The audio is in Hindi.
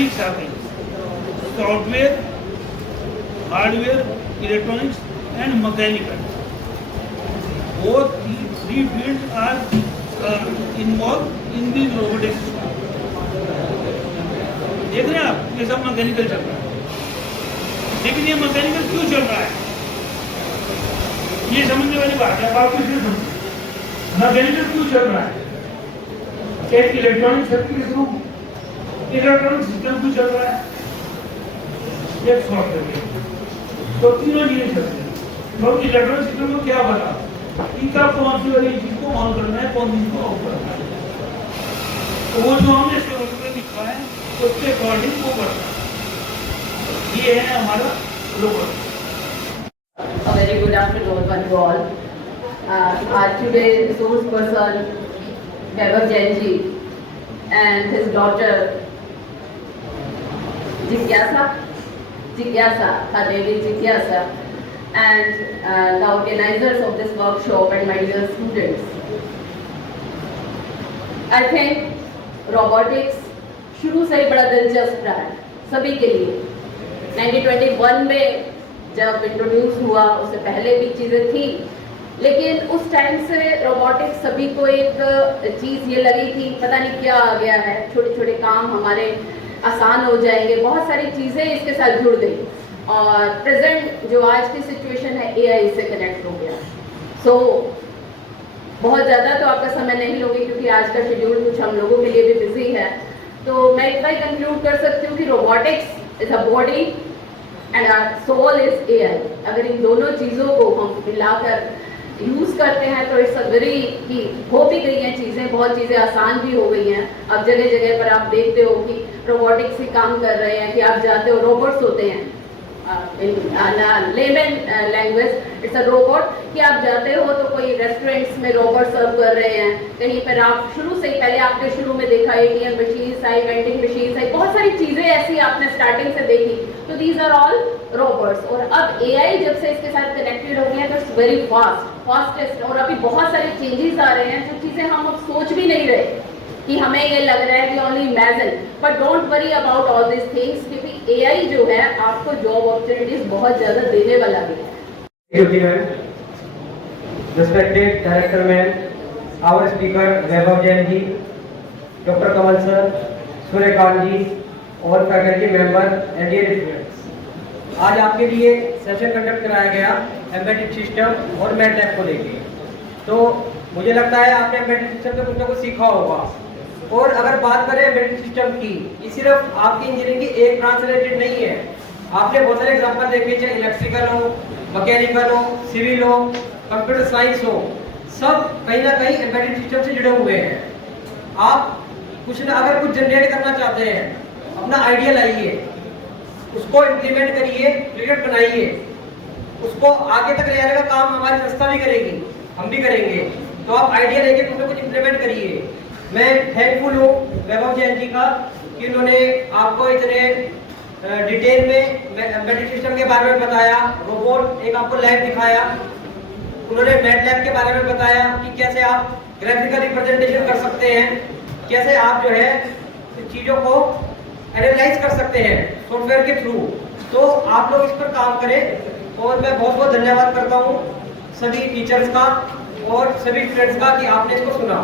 मैकेनिक्स आते हैं, software, hardware, electronics and mechanical. Both three fields are involved in the robotics. देख रहे हैं आप, ये सब मैकेनिकल चल रहा है। लेकिन ये मैकेनिकल क्यों चल रहा है, ये समझने वाली बात है। आप किसी मैकेनिकल क्यों चल रहा है, एक इलेक्ट्रॉनिक सर्किट के थ्रू इलेक्ट्रॉनिक सिस्टम क्यों चल रहा है, एक सॉफ्टवेयर, तो तीनों चीजें चलती हैं। तो इलेक्ट्रॉनिक सिस्टम को क्या बता, इनका कौन सी वाली चीज को ऑन करना है, कौन सी को ऑफ करना है, तो वो जो हमने शेड्यूल में लिखा है उसके अकॉर्डिंग वो करना है। ये है हमारा robot. A very good afternoon one to all. Our today's resource person Vaibhav Jain ji and his daughter Jigyasa, her name is Jigyasa, and the organizers of this workshop and my dear students. I think robotics शुरू से ही बड़ा दिलचस्प रहा है सभी के लिए। 1921 में जब इंट्रोड्यूस हुआ, उससे पहले भी चीज़ें थी, लेकिन उस टाइम से रोबोटिक्स सभी को एक चीज़ ये लगी थी, पता नहीं क्या आ गया है, छोटे छोटे काम हमारे आसान हो जाएंगे, बहुत सारी चीज़ें इसके साथ जुड़ गई। और प्रेजेंट जो आज की सिचुएशन है, एआई से कनेक्ट हो गया। सो बहुत ज़्यादा तो आपका समय नहीं लोगे, क्योंकि आज का शेड्यूल कुछ हम लोगों के लिए भी बिजी है। तो मैं इतना ही कंक्लूड कर सकती हूँ कि robotics is a body and our soul is AI. अगर इन दोनों चीज़ों को हम मिलाकर यूज़ करते हैं तो इट्स अ वेरी की हो भी गई हैं चीज़ें, बहुत चीज़ें आसान भी हो गई हैं। अब जगह जगह पर आप देखते हो कि रोबोटिक्स ही काम कर रहे हैं, कि आप जाते हो, रोबोट्स होते हैं in layman language it's a robot, कि आप जाते हो तो कोई रेस्टोरेंट्स में रोबोट सर्व कर रहे हैं, कहीं पर आप शुरू से ही पहले आपने शुरू में देखा एटीएम मशीन आई, वेंडिंग मशीन आई, बहुत सारी चीज़ें ऐसी आपने स्टार्टिंग से देखी, तो दीज आर ऑल रोबोट्स। और अब एआई जब से इसके साथ कनेक्टेड हो गया तो इट्स वेरी फास्टेस्ट, और अभी बहुत सारे चेंजेस आ रहे हैं जो चीज़ें हम अब सोच भी नहीं रहे कि हमें ये लग रहा है कि only imagine, but don't worry about all this things, क्योंकि एआई जो है आपको जॉब अपॉर्चुनिटीज बहुत ज़्यादा देने वाला भी है। Respected Director Ma'am, our speaker Vaibhav Jain ji, Dr. Kamal sir, Suryakant ji, all faculty member and dear students, आज आपके लिए सेशन कंडक्ट कराया गया एम्बेडेड सिस्टम और मैटलैब को लेके। तो मुझे लगता है आपने एम्बेडेड सिस्टम से कुछ ना कुछ सीखा होगा। और अगर बात करें एम्बेडेड सिस्टम की, ये सिर्फ आपकी इंजीनियरिंग की एक ब्रांच रिलेटेड नहीं है। आपने बहुत सारे एग्जांपल देखे, चाहे इलेक्ट्रिकल हो, मैकेनिकल हो, सिविल हो, कंप्यूटर साइंस हो, सब कहीं ना कहीं एम्बेडेड सिस्टम से जुड़े हुए हैं। आप अगर कुछ जनरेट करना चाहते हैं, अपना आइडिया लाइए, उसको इम्प्लीमेंट करिए, प्रोजेक्ट बनाइए, उसको आगे तक ले जाने का काम हमारी संस्था भी करेगी, हम भी करेंगे। तो आप आइडिया लेके कुछ ना कुछ इम्प्लीमेंट करिए। मैं थैंकफुल हूँ वैभव जैन जी का कि उन्होंने आपको इतने डिटेल में एम्बेडेड सिस्टम के बारे में बताया, रोबोट एक आपको लैब दिखाया, उन्होंने मैटलैब के बारे में बताया कि कैसे आप ग्राफिकल रिप्रेजेंटेशन कर सकते हैं, कैसे आप जो है चीज़ों को एनालाइज कर सकते हैं सॉफ्टवेयर के थ्रू। तो आप लोग इस पर काम करें, और मैं बहुत बहुत धन्यवाद करता हूँ सभी टीचर्स का और सभी स्टूडेंट्स का कि आपने इसको सुना।